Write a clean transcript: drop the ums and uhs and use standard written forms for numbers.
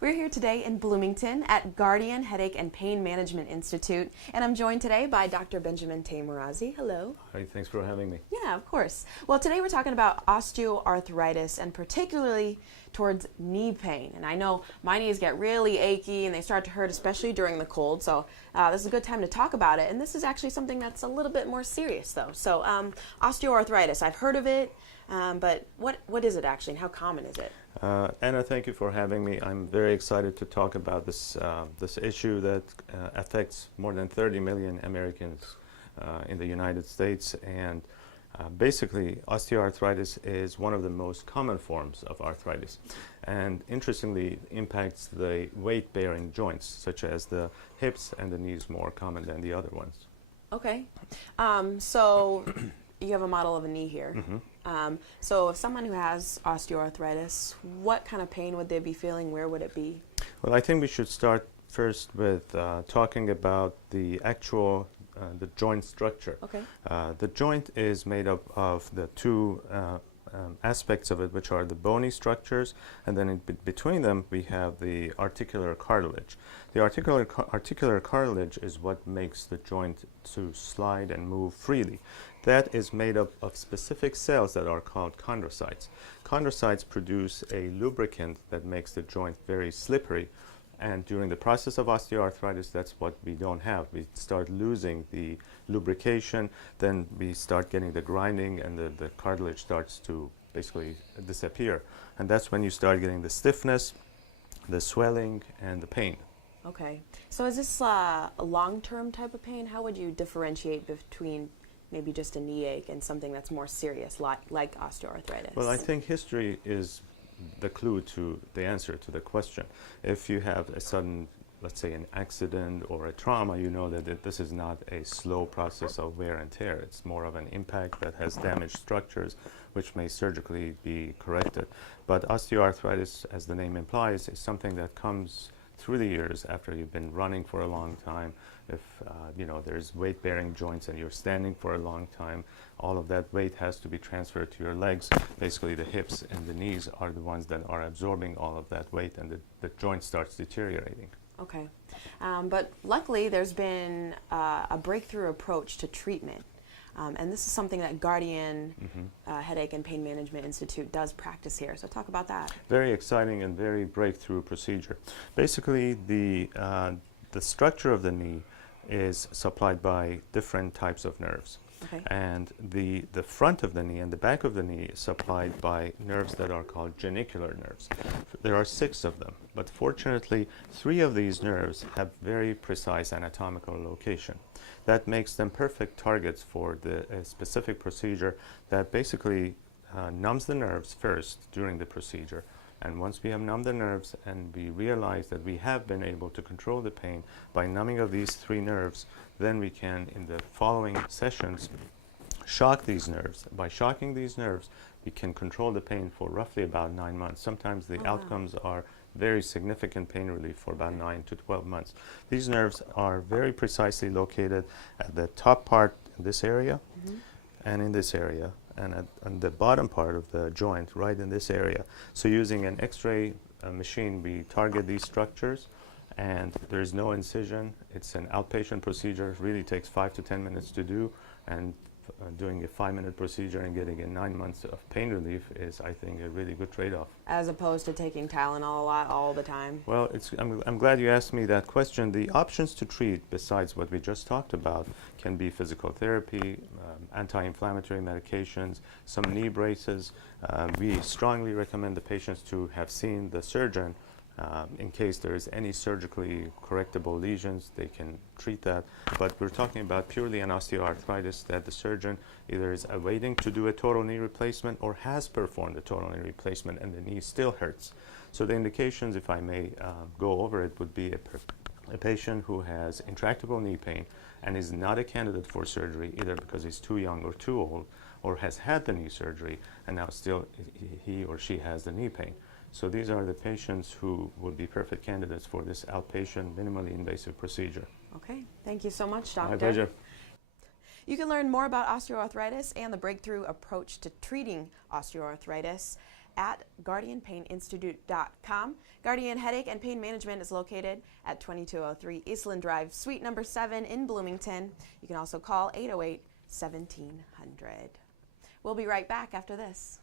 We're here today in Bloomington at Guardian Headache and Pain Management Institute, and I'm joined today by Dr. Benjamin Taimoorazy. Hello. Hi, thanks for having me. Yeah, of course. Well, today we're talking about osteoarthritis and particularly towards knee pain. And I know my knees get really achy and they start to hurt, especially during the cold. So this is a good time to talk about it. And this is actually something that's a little bit more serious, though. So osteoarthritis, I've heard of it, but what is it actually and how common is it? Anna, thank you for having me. I'm very excited to talk about this issue that affects more than 30 million Americans in the United States. And basically, osteoarthritis is one of the most common forms of arthritis. And interestingly, impacts the weight-bearing joints, such as the hips and the knees, more common than the other ones. Okay. So you have a model of a knee here. Mm-hmm. So if someone who has osteoarthritis, what kind of pain would they be feeling? Where would it be? Well, I think we should start first with talking about the actual the joint structure. Okay. The joint is made up of the two aspects of it, which are the bony structures, and then in between them we have the articular cartilage. The articular cartilage is what makes the joint to slide and move freely. That is made up of specific cells that are called chondrocytes. Chondrocytes produce a lubricant that makes the joint very slippery, and during the process of osteoarthritis, that's what we don't have. We start losing the lubrication, then we start getting the grinding, and the cartilage starts to basically disappear. And that's when you start getting the stiffness, the swelling, and the pain. Okay. So is this a long-term type of pain? How would you differentiate between maybe just a knee ache and something that's more serious, like osteoarthritis? Well, I think history is the clue to the answer to the question. If you have a sudden, let's say, an accident or a trauma, you know that this is not a slow process of wear and tear. It's more of an impact that has damaged structures, which may surgically be corrected. But osteoarthritis, as the name implies, is something that comes through the years after you've been running for a long time. If there's weight-bearing joints and you're standing for a long time, all of that weight has to be transferred to your legs. Basically, the hips and the knees are the ones that are absorbing all of that weight, and the joint starts deteriorating. Okay. But luckily, there's been a breakthrough approach to treatment. And this is something that Guardian Headache and Pain Management Institute does practice here. So talk about that. Very exciting and very breakthrough procedure. Basically, the structure of the knee is supplied by different types of nerves. Okay. And the front of the knee and the back of the knee is supplied by nerves that are called genicular nerves. There are 6 of them, but fortunately 3 of these nerves have very precise anatomical location. That makes them perfect targets for the specific procedure that basically numbs the nerves first during the procedure. And once we have numbed the nerves and we realize that we have been able to control the pain by numbing of these 3 nerves, then we can, in the following sessions, shock these nerves. By shocking these nerves, we can control the pain for roughly about 9 months. Sometimes the outcomes are very significant pain relief for about 9 to 12 months. These nerves are very precisely located at the top part in this area and in this area, and at the bottom part of the joint, right in this area. So using an X-ray machine, we target these structures, and there's no incision. It's an outpatient procedure. It really takes 5 to 10 minutes to do, and doing a 5-minute procedure and getting 9 months of pain relief is, I think, a really good trade-off. As opposed to taking Tylenol a lot all the time? Well, I'm glad you asked me that question. The options to treat, besides what we just talked about, can be physical therapy, anti-inflammatory medications, some knee braces. We strongly recommend the patients to have seen the surgeon in case there is any surgically correctable lesions. They can treat that. But we're talking about purely an osteoarthritis that the surgeon either is awaiting to do a total knee replacement or has performed a total knee replacement and the knee still hurts. So the indications, if I may go over it, would be a patient who has intractable knee pain and is not a candidate for surgery, either because he's too young or too old, or has had the knee surgery and now still he or she has the knee pain. So these are the patients who would be perfect candidates for this outpatient, minimally invasive procedure. Okay, thank you so much, Doctor. My pleasure. You can learn more about osteoarthritis and the breakthrough approach to treating osteoarthritis at guardianpaininstitute.com. Guardian Headache and Pain Management is located at 2203 Eastland Drive, Suite number 7 in Bloomington. You can also call 808-1700. We'll be right back after this.